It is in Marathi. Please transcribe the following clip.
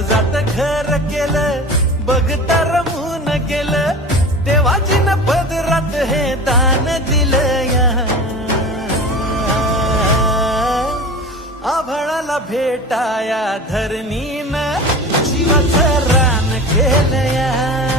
काळजात घर केलं, बघता रमून गेलं, देवाजीनं पदरात हे दान दिलं या. आभाळाला भेटाया धरणीनं जीवाचं रान केलं या.